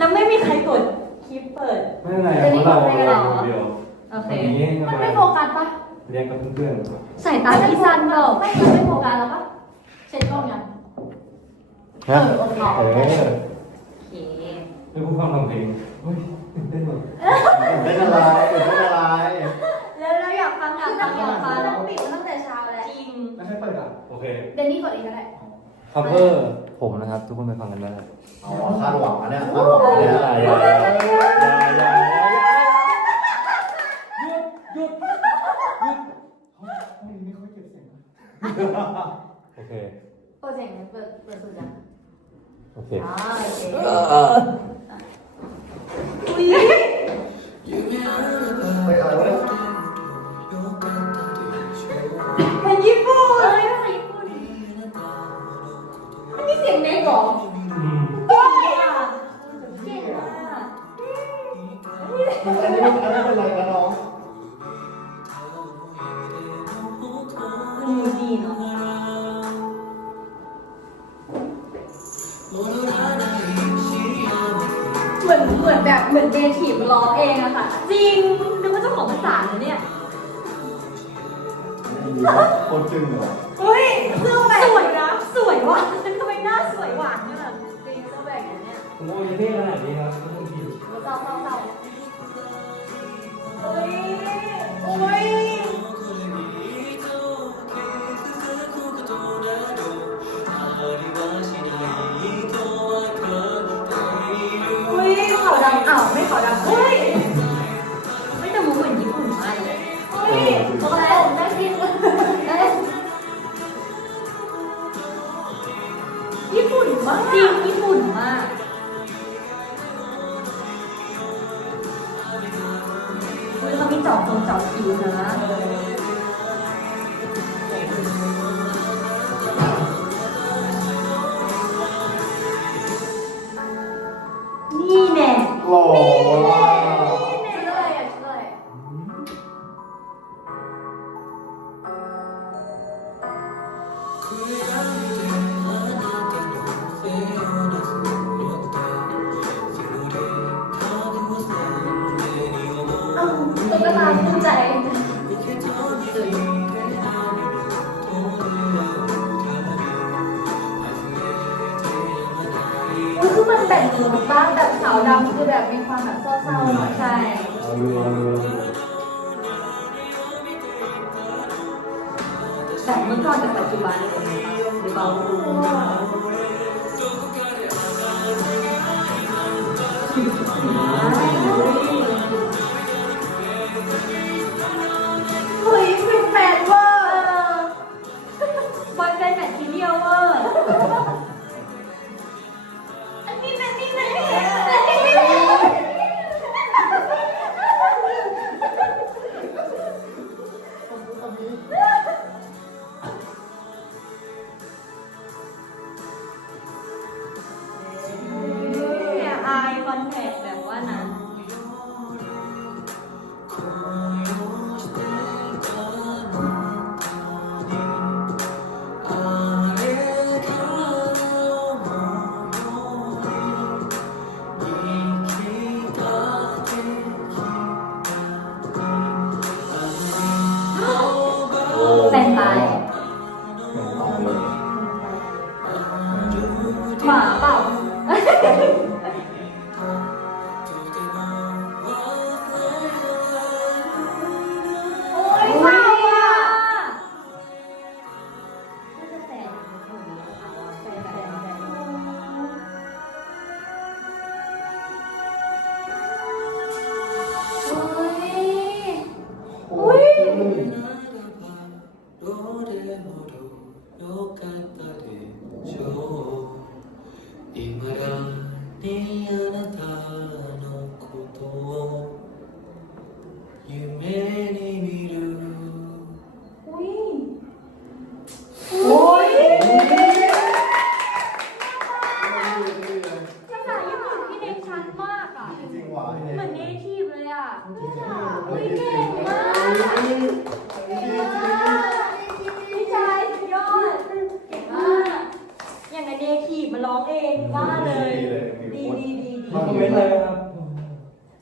แล้วไม่มีใครกดคลิปเปิด ไม่เป็นไรเพราะเราเราคนเดียวโอเค วันนี้มันมาไม่โฟกัสปะเรียนกับเพื่อนสายตาพี่สั้นเปล่าไม่มันไม่โฟกัสแล้วปะเช็ดกล้องยังๆเออโอเคเออโอเคไม่พูดฟังทำเพลงเฮ้ยตื่นเต้นว่ะเป็นอะไรเป็นอะไรแล้วเราอยากฟังอยากฟังอยากฟังเราปิดมาตั้งแต่เช้าแล้วจริง ไม่ให้เปิดอะโอเค เดนนี่กดเองก็ได้ cover ผมนะครับ ทุกคนไปฟังกันได้เอาคาดหวังอะเนี่ยคาดหวังอย่าเนี่ยอย่าอย่าอย่าอย่าหยุดหยุดหยุดห้องนี้ไม่ค่อยเก็บเสียงโอเคโปรเจกต์นี้เปิดเปิดสุดยังโอเคอ๋อโอเคไป นี้อันนี้เป็นอะไรกันน้องดูดีเนาะเหมือนเหมือนแบบเหมือนเดทีฟร้องเองอะค่ะ จริงนึกว่าเจ้าของภาษาเลยเนี่ยโคตรจึ้งเลย เฮ้ยเสื้อแบบสวยนะ สวยว่ะฉันทำไมหน้าสวยหวานขนาดนี้จริงเสื้อแบกอย่างเนี้ยผมโอ้ยเท่ขนาดนี้ครับไม่ต้องผิดเศร้าเศร้าเศร้าเฮ้ยโอ้ยเฮ้ยขาวดำอ้าไม่ขาวดำเฮ้ยไม่แต่มุกเหมือนญี่ปุ่นมากเลยเฮ้ยโอเคได้จริงได้ญี่ปุ่นมากจริง ตุ๊กตาภูมิใจอุ๊ยคือมันแบ่งหมู่บ้างแบบขาวดำคือแบบมีความแบบเศร้าๆหน่อยใช่เอาดูเอาดู เอาดูแต่เมื่อก่อนกับปัจจุบันหรือเปล่าเฮ้ยฟิลแมนเวอร์บอลเป็นแมททีเรียลเวอร์ อันนี้นะนี่นะนี่นะนี่นะเนี่ แต่ at the เนทีฟมาร้องเองว่าเลยดีดีดีดีมันอมเมนต์เลยครับ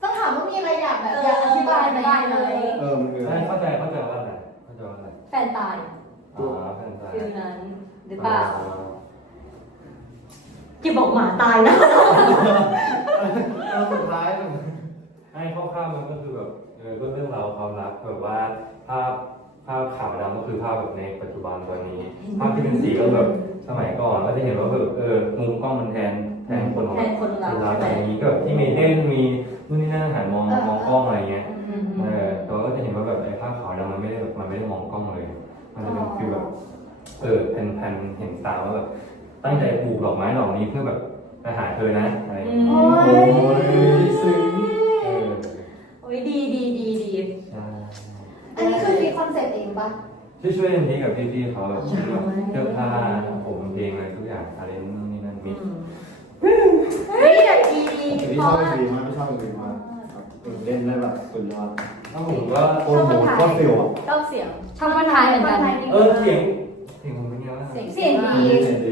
ต้องถามว่ามีอะไรอยากแบบอยากอธิบายไหมได้เลย เออมันคือไม่เข้าใจเข้าใจว่าอะไรเข้าใจว่าอะไรแฟนตายอ๋อแฟนตายฟิลนั้นหรือเปล่าอย่าบอกหมาตายนะเอาสุดท้ายให้คร่าวๆมันก็คือแบบเออก็เรื่องราวความรักแบบว่าภาพภาพขาวดำก็คือภาพแบบในปัจจุบันตอนนี้ภาพที่เป็นสีก็แบบสมัยก่อนก็จะเห็นว่าแบบเออมุมกล้องมันแทนแทน นมีนู่นนี่นั่นหันมองมองกล้องอะไรเงี้ยเออแต่ว่าก็จะเห็นว่าแบบไอ้ภาพขาวดำมันไม่ได้แบบมันไม่ได้มองกล้องเลย มันจะเป็นฟีลแบบเออแผ่นๆเห็นสาวว่าแบบตั้งใจปลูกดอกไม้ดอกนี้เพื่อแบบไปหาเธอนะอะไรอย่างเงี้ยโอ้โอ้ยยซึ้งเออโอ้ยดีดีดีดีใช่อันนี้คือคิดคอนเซ็ปต์เองปะช่วยช่วยๆกันทีกับพี่ๆเขาแบบเสื้อผ้าผมเพลงอะไรทุกอย่างอะไรนู่นนี่นั่นมี เฮ้ยแต่ดีดีพี่ชอบดีมากพี่ชอบดีมากเล่นได้แบบสุดยอดถ้าผมว่าโอ้โหก็ฟิลอะชอบเสียงชอบคนไทยเหมือนกัน เออเสียงเสียงผมเป็นไงวะเยงเสียงเสียงดี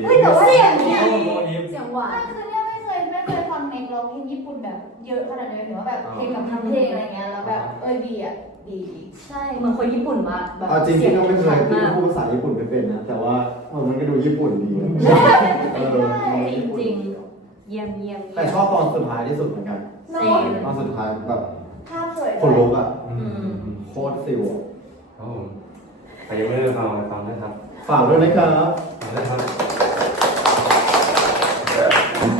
เฮ้ยแต่ว่าเสียงดีโอ้โหอีฟเสียงหวานคือเนี่ยไม่เคยไม่เคยฟังเน็กร้องเพลงญี่ปุ่นแบบเยอะขนาดนี้หรือว่าแบบเพลงกับทั้งเพลงอะไรเงี้ยแล้วแบบเออดีอะดีใช่เหมือนคนญี่ปุ่นมากแบบเอาจริงเสียพี่งก็ไม่เคยพี่พูดภาษาญี่ปุ่นไม่เป็นนะแต่ว่ามันก็ดูญี่ปุ่นดีจริงจริง เยี่ยมเยี่ยมแต่ชอบตอนสุดท้ายที่สุดเหมือนกันเนาะตอนสุดท้ายแบบภาพสวยคนลุกอะอืมโคตรฟิลอะครับผมใครยังไม่ได้ฟังไปฟังด้วยครับฝากด้วยนะครับฟังด้วยครับ